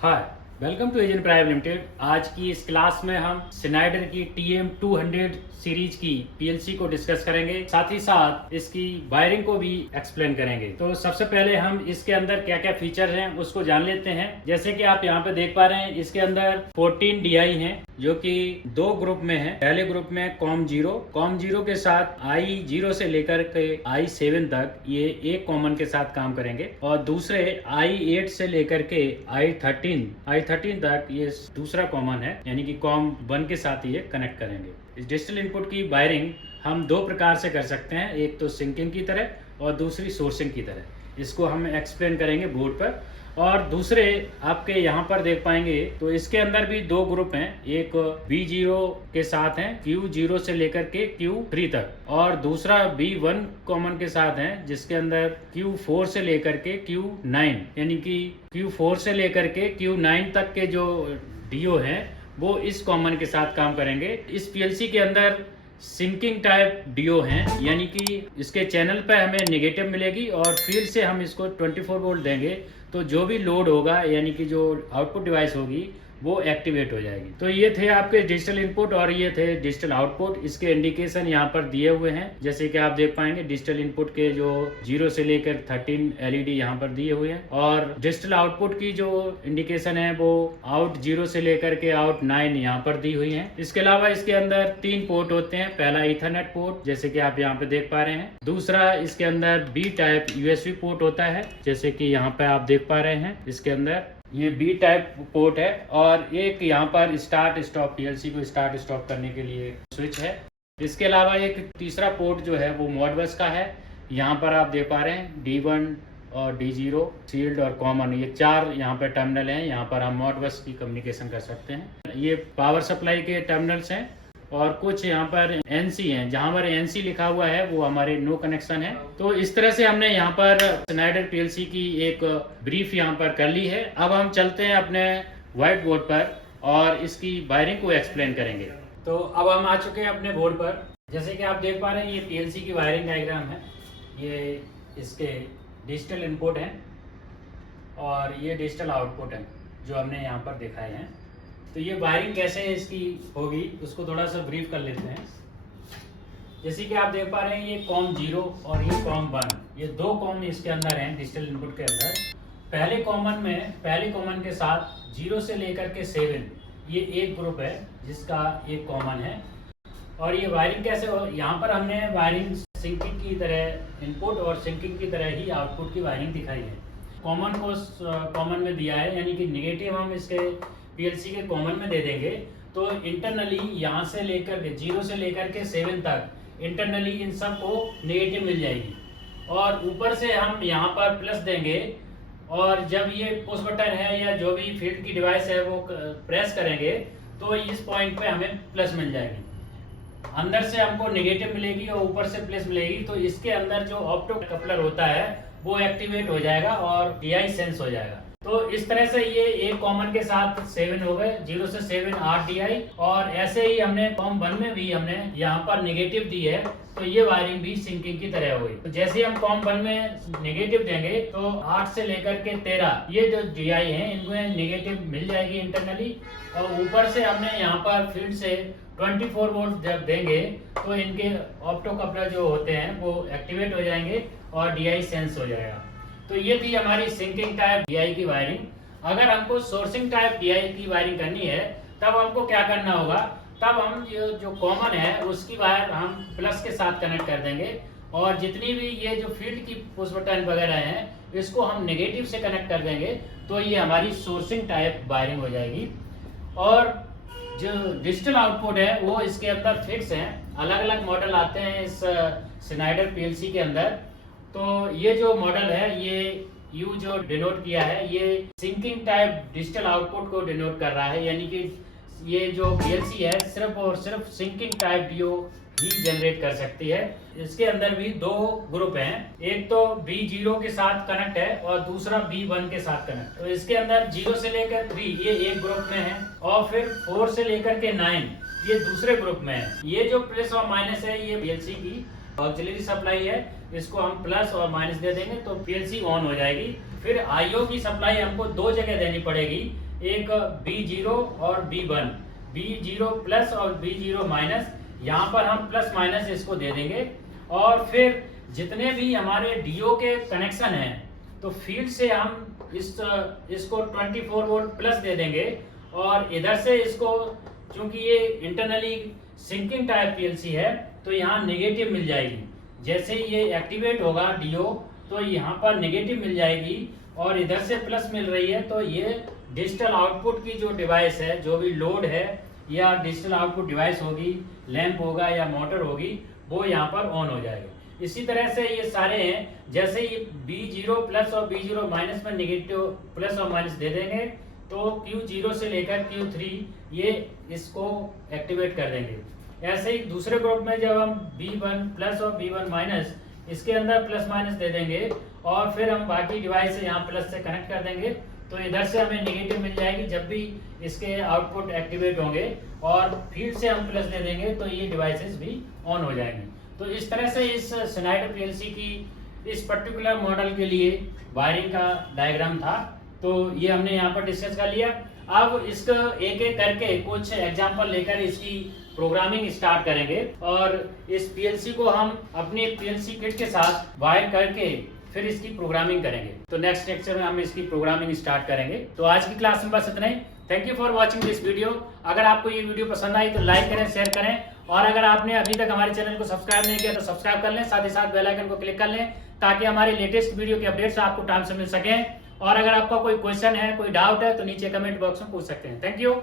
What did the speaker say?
Hi, welcome to agent private limited. आज की इस क्लास में हम स्नाइडर की TM200 सीरीज की पीएलसी को डिस्कस करेंगे, साथ ही साथ इसकी वायरिंग को भी एक्सप्लेन करेंगे। तो सबसे पहले हम इसके अंदर क्या क्या फीचर हैं उसको जान लेते हैं। जैसे कि आप यहाँ पे देख पा रहे हैं, इसके अंदर 14 DI हैं जो कि दो ग्रुप में है। पहले ग्रुप में कॉम जीरो के साथ I0 से लेकर के I7 तक ये एक कॉमन के साथ काम करेंगे, और दूसरे I8 से लेकर के I13 तक ये दूसरा कॉमन है, यानी कि कॉम 1 के साथ ये कनेक्ट करेंगे। इस डिजिटल इनपुट की वायरिंग हम दो प्रकार से कर सकते हैं, एक तो सिंकिंग की तरह और दूसरी सोर्सिंग की तरह। इसको हम एक्सप्लेन करेंगे बोर्ड पर। और दूसरे आपके यहाँ पर देख पाएंगे तो इसके अंदर भी दो ग्रुप हैं, एक B0 के साथ हैं Q0 से लेकर के Q3 तक, और दूसरा B1 कॉमन के साथ है जिसके अंदर Q4 से लेकर के Q9, यानी कि Q4 से लेकर के Q9 तक के जो DO हैं वो इस कॉमन के साथ काम करेंगे। इस पीएलसी के अंदर सिंकिंग टाइप DO हैं, यानी कि इसके चैनल पर हमें नेगेटिव मिलेगी और फील्ड से हम इसको 24 वोल्ट देंगे तो जो भी लोड होगा, यानी कि जो आउटपुट डिवाइस होगी वो एक्टिवेट हो जाएगी। तो ये थे आपके डिजिटल इनपुट और ये थे डिजिटल आउटपुट। इसके इंडिकेशन यहाँ पर दिए हुए हैं, जैसे कि आप देख पाएंगे डिजिटल इनपुट के जो 0 से लेकर 13 LED यहाँ पर दिए हुए हैं, और डिजिटल आउटपुट की जो इंडिकेशन है वो आउट 0 से लेकर के आउट 9 यहाँ पर दी हुई है। इसके अलावा इसके अंदर 3 पोर्ट होते हैं। पहला ईथरनेट पोर्ट, जैसे कि आप यहाँ पे देख पा रहे हैं। दूसरा इसके अंदर B टाइप USB पोर्ट होता है, जैसे कि यहाँ पे आप देख पा रहे हैं। इसके अंदर ये B टाइप पोर्ट है, और एक यहाँ पर स्टार्ट स्टॉप, पीएलसी को स्टार्ट स्टॉप करने के लिए स्विच है। इसके अलावा एक तीसरा पोर्ट जो है वो मॉडबस का है। यहाँ पर आप देख पा रहे हैं D1 और D0, शील्ड और कॉमन, ये 4 यहाँ पर टर्मिनल हैं। यहाँ पर हम मॉडबस की कम्युनिकेशन कर सकते हैं। ये पावर सप्लाई के टर्मिनल्स हैं, और कुछ यहाँ पर NC हैं। जहाँ पर NC लिखा हुआ है वो हमारे नो कनेक्शन है। तो इस तरह से हमने यहाँ पर स्नाइडर पीएलसी की एक ब्रीफ यहाँ पर कर ली है। अब हम चलते हैं अपने व्हाइट बोर्ड पर और इसकी वायरिंग को एक्सप्लेन करेंगे। तो अब हम आ चुके हैं अपने बोर्ड पर। जैसे कि आप देख पा रहे हैं, ये पीएलसी की वायरिंग डायग्राम है। ये इसके डिजिटल इनपुट हैं और ये डिजिटल आउटपुट है जो हमने यहाँ पर दिखाए हैं। तो ये वायरिंग कैसे इसकी होगी उसको थोड़ा सा ब्रीफ कर लेते हैं। जैसे कि आप देख पा रहे हैं, ये कॉम 0 और ये कॉम 1, ये दो कॉम इसके अंदर हैं डिजिटल इनपुट के अंदर। पहले कॉमन के साथ 0 से लेकर के 7 ये एक ग्रुप है जिसका एक कॉमन है। और ये वायरिंग कैसे हो, यहाँ पर हमने वायरिंग सिंकिंग की तरह इनपुट और सिंकिंग की तरह ही आउटपुट की वायरिंग दिखाई है। कॉमन को कॉमन में दिया है, यानी कि नेगेटिव हम इसके पीएलसी के कॉमन में दे देंगे तो इंटरनली यहाँ से लेकर के 0 से लेकर के 7 तक इंटरनली इन सब को नेगेटिव मिल जाएगी। और ऊपर से हम यहाँ पर प्लस देंगे, और जब ये पुश बटन है या जो भी फील्ड की डिवाइस है वो प्रेस करेंगे तो इस पॉइंट पे हमें प्लस मिल जाएगी। अंदर से हमको नेगेटिव मिलेगी और ऊपर से प्लस मिलेगी। तो इसके अंदर जो ऑप्टो कपलर होता है वो एक्टिवेट हो जाएगा और DI सेंस हो जाएगा। तो इस तरह से ये एक कॉमन के साथ 7 हो गए, 0 से 7 8 DI। और ऐसे ही हमने कॉम 1 में भी हमने यहाँ पर नेगेटिव दी है, तो ये वायरिंग भी सिंकिंग की तरह हो गई। तो जैसे हम कॉम 1 में नेगेटिव देंगे तो 8 से लेकर के 13 ये जो DI हैं इनमें नेगेटिव मिल जाएगी इंटरनली, और ऊपर से हमने यहाँ पर फील्ड से 24 वोल्ट जब देंगे तो इनके ऑप्टो कपलर जो होते हैं वो एक्टिवेट हो जाएंगे और DI सेंस हो जाएगा। तो ये थी हमारी सिंकिंग टाइप DI की वायरिंग। अगर हमको सोर्सिंग टाइप DI की वायरिंग करनी है तब हमको क्या करना होगा, तब हम जो कॉमन है उसकी वायर हम प्लस के साथ कनेक्ट कर देंगे, और जितनी भी ये जो फील्ड की पुश बटन वगैरह हैं इसको हम नेगेटिव से कनेक्ट कर देंगे, तो ये हमारी सोर्सिंग टाइप वायरिंग हो जाएगी। और जो डिजिटल आउटपुट है वो इसके अंदर फिक्स हैं। अलग अलग मॉडल आते हैं इस स्नाइडर पीएलसी के अंदर। तो ये जो मॉडल है, ये U जो डिनोट किया है, ये सिंकिंग टाइप डिजिटल आउटपुट को डिनोट कर रहा है, यानी कि ये जो पीएलसी है सिर्फ और सिर्फ सिंकिंग टाइप DO ही जनरेट कर सकती है। इसके अंदर भी दो ग्रुप हैं, एक तो B0 के साथ कनेक्ट है और दूसरा B1 के साथ कनेक्ट। तो इसके अंदर 0 से लेकर 3 ये एक ग्रुप में है, और फिर 4 से लेकर के 9 ये दूसरे ग्रुप में है। ये जो प्लस और माइनस है ये पीएलसी की ऑक्सिलरी सप्लाई है, इसको हम प्लस और माइनस दे देंगे तो पीएलसी ऑन हो जाएगी। फिर IO की सप्लाई हमको दो जगह देनी पड़ेगी, एक B0 और B1, B0 प्लस और B0 माइनस, यहाँ पर हम प्लस माइनस इसको दे देंगे। और फिर जितने भी हमारे DO के कनेक्शन हैं तो फील्ड से हम इसको 24 वोल्ट प्लस दे देंगे, और इधर से इसको, चूंकि ये इंटरनली सिंकिंग टाइप पीएलसी है तो यहाँ नेगेटिव मिल जाएगी। जैसे ही ये एक्टिवेट होगा DO तो यहाँ पर नेगेटिव मिल जाएगी, और इधर से प्लस मिल रही है, तो ये डिजिटल आउटपुट की जो डिवाइस है, जो भी लोड है या डिजिटल आउटपुट डिवाइस होगी, लैंप होगा या मोटर होगी, वो यहाँ पर ऑन हो जाएगी। इसी तरह से ये सारे हैं, जैसे ये B0 प्लस और B0 माइनस में नेगेटिव प्लस और माइनस दे देंगे तो Q0 से लेकर Q3 ये इसको एक्टिवेट कर देंगे। ऐसे ही दूसरे ग्रुप में जब हम B1 प्लस और B1 माइनस इसके अंदर प्लस माइनस दे देंगे, और फिर हम बाकी डिवाइस से यहाँ प्लस से कनेक्ट कर देंगे, तो इधर से हमें नेगेटिव मिल जाएगी जब भी इसके आउटपुट एक्टिवेट होंगे, और फील्ड से हम प्लस दे देंगे तो ये डिवाइसेस भी ऑन हो जाएंगी। तो इस तरह से इस स्नाइडर पीएलसी की इस पर्टिकुलर मॉडल के लिए वायरिंग का डायग्राम था, तो ये हमने यहाँ पर डिस्कस कर लिया। अब इसका एक एक करके कुछ एग्जांपल लेकर इसकी प्रोग्रामिंग स्टार्ट करेंगे, और इस पीएलसी को हम अपने पीएलसी किट के साथ वायर करके फिर इसकी प्रोग्रामिंग करेंगे। तो नेक्स्ट लेक्चर में हम इसकी प्रोग्रामिंग स्टार्ट करेंगे। तो आज की क्लास में बस इतना ही। Thank you for watching this video. अगर आपको ये वीडियो पसंद आई तो लाइक करें, शेयर करें, और अगर आपने अभी तक हमारे चैनल को सब्सक्राइब नहीं किया तो सब्सक्राइब कर लें, साथ ही साथ बेल आइकन को क्लिक कर लें, ताकि हमारे लेटेस्ट वीडियो के अपडेट्स आपको टाइम से मिल सकें। और अगर आपका कोई क्वेश्चन है, कोई डाउट है, तो नीचे कमेंट बॉक्स में पूछ सकते हैं। Thank you.